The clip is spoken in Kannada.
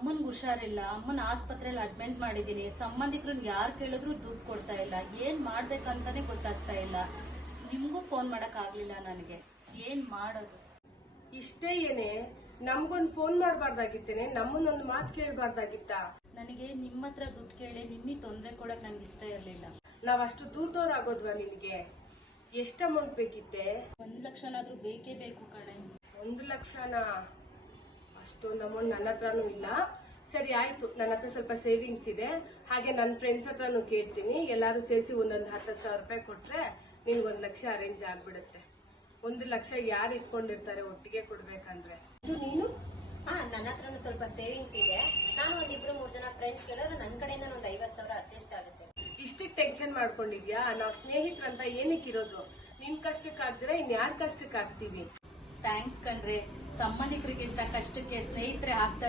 ಅಮ್ಮನ್ಗೆ ಹುಷಾರಿಲ್ಲ ಅಮ್ಮನ ಆಸ್ಪತ್ರೆಯಲ್ಲಿ ಅಡ್ಮಿಟ್ ಮಾಡಿದೀನಿ ಸಂಬಂಧಿಕರು ಯಾರು ಕೇಳಿದ್ರು ದುಡ್ಡು ಕೊಡ್ತಾ ಇಲ್ಲ ಏನ್ ಮಾಡ್ಬೇಕಂತಾನೆ ಗೊತ್ತಾಗ್ತಾ ಇಲ್ಲ. ನಿಮ್ಗೂ ಫೋನ್ ಮಾಡಕ್ ಆಗ್ಲಿಲ್ಲ ನನಗೆ. ಏನ್ ಮಾಡೋದು? ಇಷ್ಟೇ ಏನೇ ನಮ್ಗೊಂದ್ ಫೋನ್ ಮಾಡ್ಬಾರ್ದಾಗಿತ್ತೇನೆ ನಮ್ಮನ್ನೊಂದು ಮಾತು ಕೇಳ್ಬಾರ್ದಾಗಿತ್ತ? ನನಗೆ ನಿಮ್ಮ ಹತ್ರ ದುಡ್ಡು ಕೇಳಿ ನಿಮ್ಮಿ ತೊಂದರೆ ಕೊಡಕ್ ನನ್ಗೆ ಇಷ್ಟ ಇರ್ಲಿಲ್ಲ. ನಾವ್ ಅಷ್ಟು ದೂರದವ್ರ ಆಗೋದ್ವಾ ನಿನ್ಗೆ? ಎಷ್ಟ್ ಅಮೌಂಟ್ ಬೇಕಿತ್ತೆ? ಒಂದ್ ಲಕ್ಷನಾದ್ರೂ ಬೇಕೇ ಬೇಕು ಕಣೆ. ಒಂದು ಲಕ್ಷನ? ಅಷ್ಟೊಂದು ಅಮೌಂಟ್ ನನ್ನ ಹತ್ರನೂ ಇಲ್ಲ. ಸರಿ ಆಯ್ತು. ನನ್ನ ಹತ್ರ ಸ್ವಲ್ಪ ಸೇವಿಂಗ್ಸ್ ಇದೆ. ಹಾಗೆ ನನ್ನ ಫ್ರೆಂಡ್ಸ್ ಹತ್ರನೂ ಕೇಳ್ತೀನಿ. ಎಲ್ಲರೂ ಸೇರಿಸಿ ಒಂದೊಂದು ಹತ್ತು ಸಾವಿರ ರೂಪಾಯಿ ಕೊಟ್ರೆ ನಿನ್ಗೊಂದು ಲಕ್ಷ ಅರೇಂಜ್ ಆಗ್ಬಿಡುತ್ತೆ. ಒಂದು ಲಕ್ಷ ಯಾರು ಇಟ್ಕೊಂಡಿರ್ತಾರೆ ಒಟ್ಟಿಗೆ ಕೊಡ್ಬೇಕಂದ್ರೆ? ನೀನು? ಹಾ ನನ್ನ ಹತ್ರನು ಸ್ವಲ್ಪ ಸೇವಿಂಗ್ಸ್ ಇದೆ. ನಾನು ಒಂದ್ ಇಬ್ರು ಮೂರ್ ಜನ ಫ್ರೆಂಡ್ಸ್ ಕೇಳಿದ್ರೆ ನನ್ನ ಕಡೆಯಿಂದ ಒಂದ್ ಐವತ್ ಸಾವಿರ ಅಡ್ಜಸ್ಟ್ ಆಗುತ್ತೆ. ಇಷ್ಟಕ್ಕೆ ಟೆನ್ಷನ್ ಮಾಡ್ಕೊಂಡಿದ್ಯಾ? ನಾವ್ ಸ್ನೇಹಿತರಂತ ಏನಕ್ಕಿರೋದು ನಿನ್ ಕಷ್ಟಕ್ಕಾಗ್ದಿರ ಇನ್ಯಾರ ಕಷ್ಟಕ್ಕಾಗ್ತೀವಿ ಥ್ಯಾಂಕ್ಸ್ ಕಣ್ರಿ. ಸಂಬಂಧಿಕರಿಗಿಂತ ಕಷ್ಟಕ್ಕೆ ಸ್ನೇಹಿತರೆ ಆಗ್ತಾ